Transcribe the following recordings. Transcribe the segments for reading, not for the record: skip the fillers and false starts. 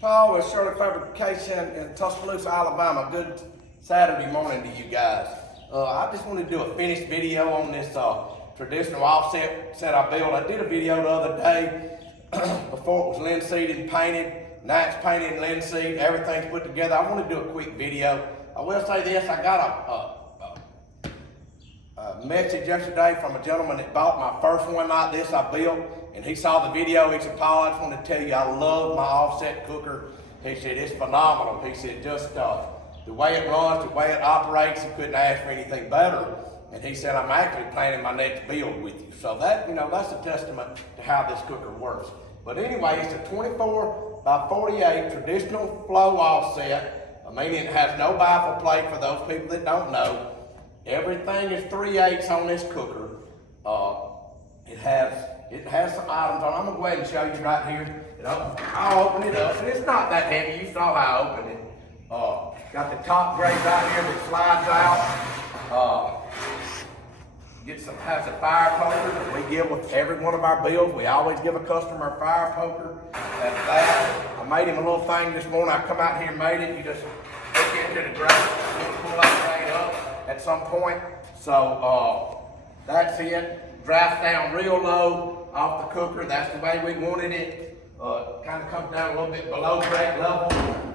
Paul with Shirley Fabrication in Tuscaloosa, Alabama. Good Saturday morning to you guys. I just want to do a finished video on this traditional offset set I built. I did a video the other day before it was linseed and painted. Now it's painted and linseed. Everything's put together. I want to do a quick video. I will say this: I got a message yesterday from a gentleman that bought my first one like this I built, and he saw the video. He said, "Paul, I just want to tell you I love my offset cooker." He said, "It's phenomenal." He said, "Just the way it runs, the way it operates, he couldn't ask for anything better." And he said, "I'm actually planning my next build with you." So that, that's a testament to how this cooker works. But anyway, it's a 24 by 48 traditional flow offset, meaning it has no baffle plate for those people that don't know. Everything is 3/8 on this cooker. It has some items on. I'm gonna go ahead and show you right here. I'll open it up, and it's not that heavy. You saw how I opened it. Got the top grate right here that slides out. Has a fire poker that we give with every one of our builds. We always give a customer a fire poker. That's that. I made him a little thing this morning. I come out here and made it. You just hook into the grate, pull that grate up at some point. So that's it. Drafts down real low off the cooker. That's the way we wanted it. Kind of comes down a little bit below grate level.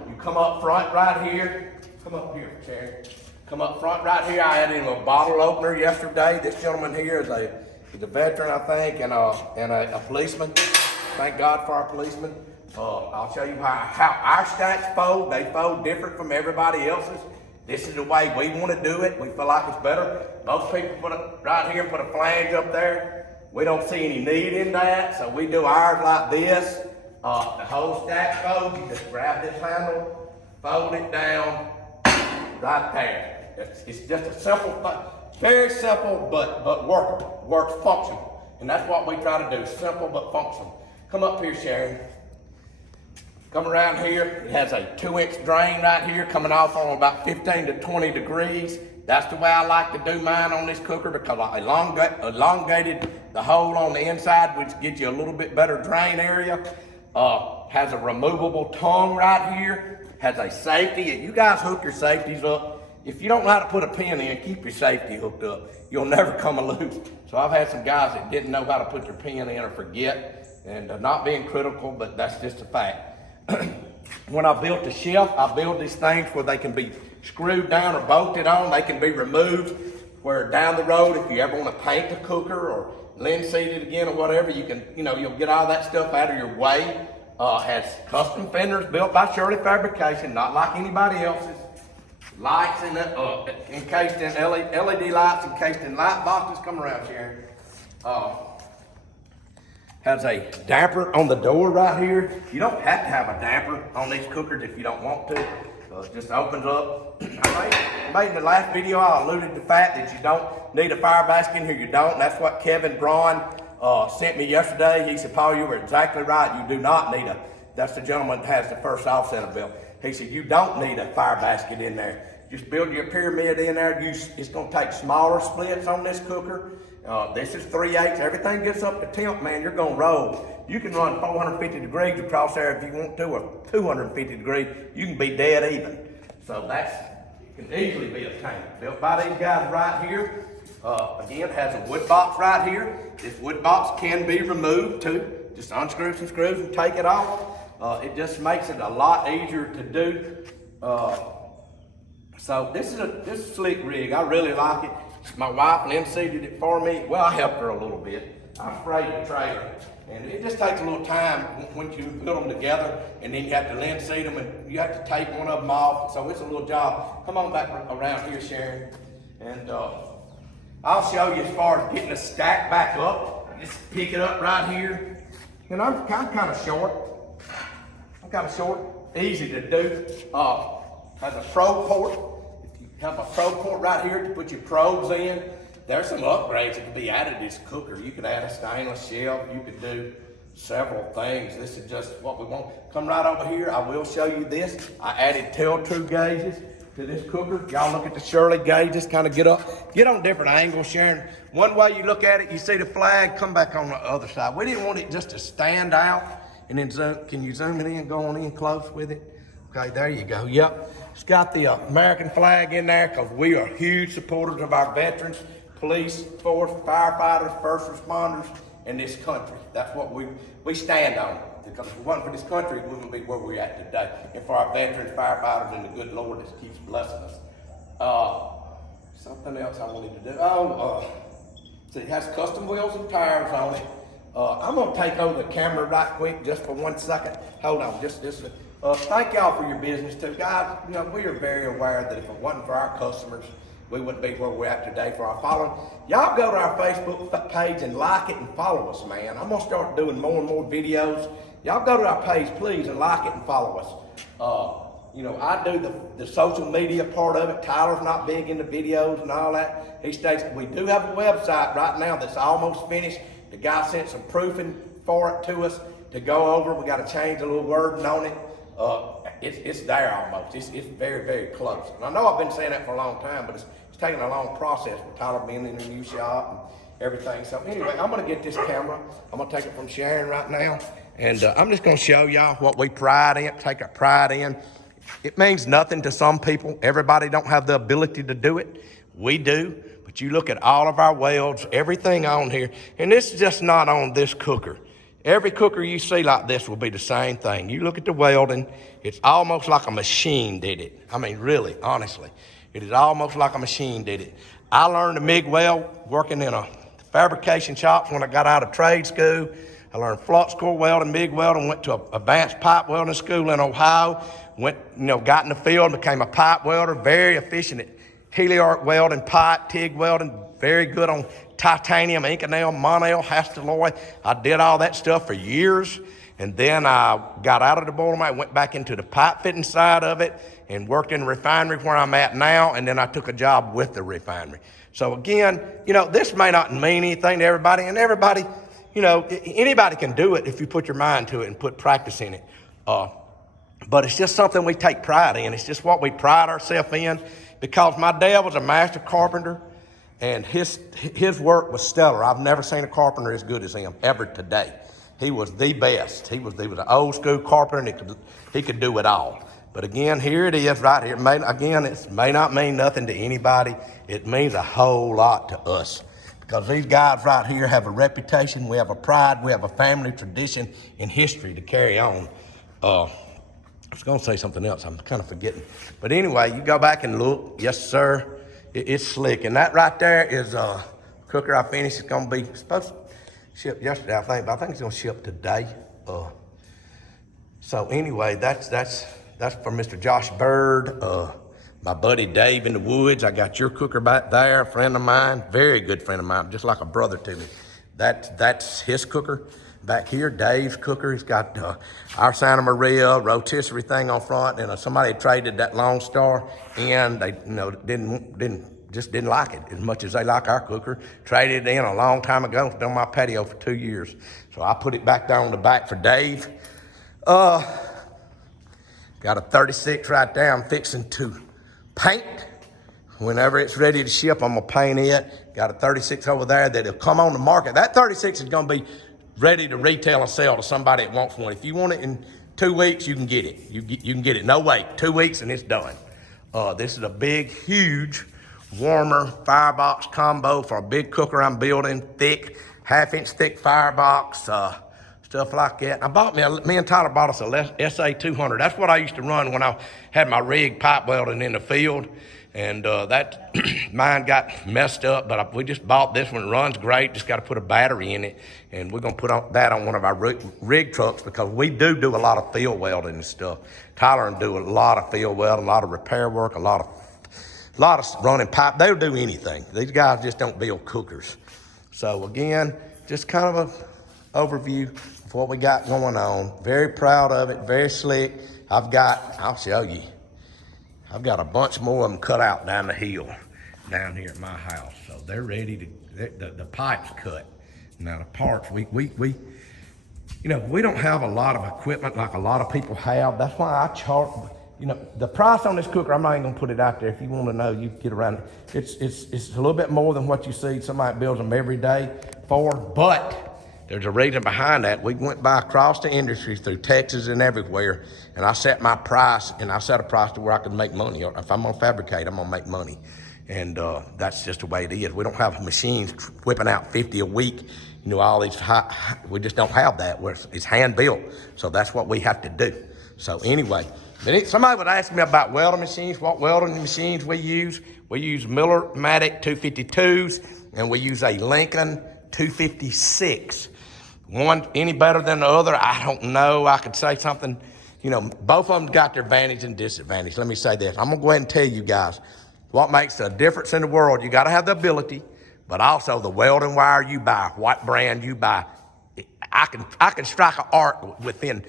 You come up front right here. Come up here, Sharon. Come up front right here. I added in a bottle opener yesterday. This gentleman here is a veteran, I think, and a policeman. Thank God for our policemen. I'll show you how our stacks fold. They fold different from everybody else's. This is the way we want to do it. We feel like it's better. Most people put it right here, put a flange up there. We don't see any need in that, so we do ours like this. The whole stack folds. You just grab this handle, fold it down right there. It's just a simple thing, very simple, but workable, works functional. And that's what we try to do, simple but functional. Come up here, Sharon. Come around here. It has a 2-inch drain right here coming off on about 15 to 20 degrees. That's the way I like to do mine on this cooker, because I elongated the hole on the inside, which gives you a little bit better drain area. Has a removable tongue right here. Has a safety. You guys hook your safeties up. If you don't know how to put a pin in, keep your safety hooked up. You'll never come loose. So I've had some guys that didn't know how to put their pin in or forget, and not being critical, but that's just a fact. When I built the shelf, I build these things where they can be screwed down or bolted on. They can be removed, where down the road, if you ever want to paint the cooker or linseed it again or whatever, you can, you'll get all that stuff out of your way. Has custom fenders built by Shirley Fabrication, not like anybody else's. Lights encased in LED lights, encased in light boxes. Come around, Sharon. Has a damper on the door right here. You don't have to have a damper on these cookers if you don't want to. It just opens up. I made in the last video, I alluded to the fact that you don't need a fire basket in here. You don't. That's what Kevin Braun sent me yesterday. He said, "Paul, you were exactly right. You do not need that's the gentleman that has the first offset I built. He said, "You don't need a fire basket in there. Just build your pyramid in there. It's going to take smaller splits on this cooker. This is 3/8. Everything gets up to temp, man, you're going to roll. You can run 450 degrees across there if you want to, or 250 degrees. You can be dead even. So it can easily be a tank. Built by these guys right here. Again, has a wood box right here. This wood box can be removed too. Just unscrew some screws and take it off. It just makes it a lot easier to do. So this is a slick rig. I really like it. My wife linseeded it for me. Well, I helped her a little bit. I sprayed the trailer. And it just takes a little time when you put them together, and then you have to linseed them, and you have to take one of them off. So it's a little job. Come on back around here, Sharon. And I'll show you as far as getting the stack back up. Just pick it up right here. And I'm kind of short. Easy to do. Has a probe port. If you have a probe port right here to put your probes in. There's some upgrades that can be added to this cooker. You could add a stainless shelf. You could do several things. This is just what we want. Come right over here. I will show you this. I added tell-true gauges to this cooker. Y'all look at the Shirley gauges. Kind of get on different angles, Sharon. One way you look at it, you see the flag. Come back on the other side. We didn't want it just to stand out. And then can you zoom it in, go on in close with it? Okay, there you go. Yep, it's got the American flag in there because we are huge supporters of our veterans, police, force, firefighters, first responders in this country. That's what we stand on. Because if it wasn't for this country, we wouldn't be where we're at today. And for our veterans, firefighters, and the good Lord that keeps blessing us. Something else I wanted to do. So it has custom wheels and tires on it. I'm gonna take over the camera right quick just for 1 second. Hold on, just thank y'all for your business too. Guys, you know, we are very aware that if it wasn't for our customers, we wouldn't be where we're at today for our following. Y'all go to our Facebook page and like it and follow us, man. I'm gonna start doing more and more videos. Y'all go to our page, please, and like it and follow us. You know, I do the social media part of it. Tyler's not big into videos and all that. He states we do have a website right now that's almost finished. The guy sent some proofing for it to us to go over. We got to change a little wording on it. It's there almost. It's very, very close. And I know I've been saying that for a long time, but it's taking a long process with Tyler being in the new shop and everything. So anyway, I'm going to get this camera. I'm going to take it from Sharon right now. And I'm just going to show y'all what we take our pride in. It means nothing to some people. Everybody don't have the ability to do it. We do. But you look at all of our welds, everything on here, and this is just not on this cooker. Every cooker you see like this will be the same thing. You look at the welding, it's almost like a machine did it. I mean, really, honestly, it is almost like a machine did it. I learned to MIG weld working in a fabrication shop when I got out of trade school. I learned flux core welding, MIG welding, went to an advanced pipe welding school in Ohio, got in the field, became a pipe welder, very efficient at heliarc welding, pipe, TIG welding, very good on titanium, Inconel, Monel, Hastelloy. I did all that stuff for years. And then I got out of the Boilermaker, went back into the pipe fitting side of it and worked in the refinery where I'm at now. And then I took a job with the refinery. So again, you know, this may not mean anything to everybody, and everybody, you know, anybody can do it if you put your mind to it and put practice in it. But it's just something we take pride in. It's just what we pride ourselves in, because my dad was a master carpenter and his work was stellar. I've never seen a carpenter as good as him ever today. He was the best. He was an old school carpenter, and he could do it all. But again, here it is right here. It may not mean nothing to anybody. It means a whole lot to us, because these guys right here have a reputation. We have a pride. We have a family tradition and history to carry on. I was gonna say something else, I'm kind of forgetting. But anyway, you go back and look, yes sir, it's slick. And that right there is a cooker I finished. It's gonna be supposed to ship yesterday, I think, but I think it's gonna ship today. So anyway, that's for Mr. Josh Bird, my buddy Dave in the woods. I got your cooker back there, a friend of mine, very good friend of mine, just like a brother to me. That's his cooker. Back here, Dave's cooker. He's got our Santa Maria rotisserie thing on front, and somebody traded that Lone Star, and they, you know, didn't like it as much as they like our cooker. Traded it in a long time ago. It's been on my patio for 2 years, so I put it back there on the back for Dave. Got a 36 right there. I'm fixing to paint. Whenever it's ready to ship, I'm gonna paint it. Got a 36 over there that'll come on the market. That 36 is gonna be ready to retail and sell to somebody that wants one. If you want it in 2 weeks, you can get it. You can get it, no wait, 2 weeks and it's done. This is a big, huge warmer firebox combo for a big cooker I'm building, thick, 1/2-inch thick firebox, stuff like that. Me and Tyler bought us a SA200. That's what I used to run when I had my rig pipe welding in the field. And that mine got messed up, but we just bought this one. It runs great, just got to put a battery in it. And we're going to put that on one of our rig trucks, because we do a lot of field welding and stuff. Tyler and do a lot of field welding, a lot of repair work, a lot of running pipe. They'll do anything. These guys just don't build cookers. So again, just kind of an overview of what we got going on. Very proud of it, very slick. I'll show you. I've got a bunch more of them cut out down the hill down here at my house. So they're ready to, the pipe's cut. Now the parts, we don't have a lot of equipment like a lot of people have. That's why I charge, the price on this cooker, I'm not even gonna put it out there. If you wanna know, you can get around it. It's a little bit more than what you see somebody builds them every day for, but there's a reason behind that. We went by across the industry through Texas and everywhere, and I set my price, and I set a price to where I could make money. If I'm gonna fabricate, I'm gonna make money. And that's just the way it is. We don't have machines whipping out 50 a week. You know, all these we just don't have that. It's hand built. So that's what we have to do. So anyway, somebody would ask me about welding machines, what welding machines we use. We use Miller-Matic 252s, and we use a Lincoln 256. One any better than the other, I don't know. I could say something, you know, both of them got their advantage and disadvantage. Let me say this. I'm gonna go ahead and tell you guys what makes a difference in the world. You gotta have the ability, but also the welding wire you buy, what brand you buy. I can strike an arc within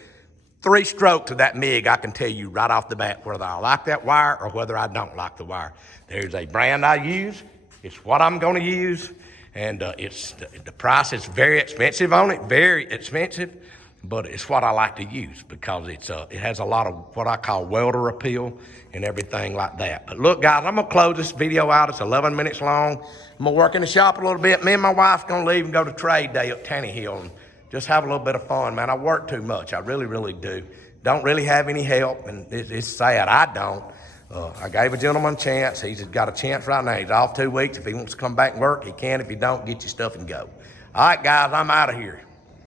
3 strokes of that MIG. I can tell you right off the bat whether I like that wire or whether I don't like the wire. There's a brand I use. It's what I'm gonna use. And the price is very expensive on it, very expensive, but it's what I like to use because it has a lot of what I call welder appeal and everything like that. But look, guys, I'm gonna close this video out. It's 11 minutes long. I'm gonna work in the shop a little bit. Me and my wife's gonna leave and go to trade day at Tanny Hill and just have a little bit of fun, man. I work too much. I really, really do. Don't really have any help, and it's sad. I don't. I gave a gentleman a chance. He's got a chance right now. He's off 2 weeks. If he wants to come back and work, he can. If he don't, get your stuff and go. All right, guys, I'm out of here.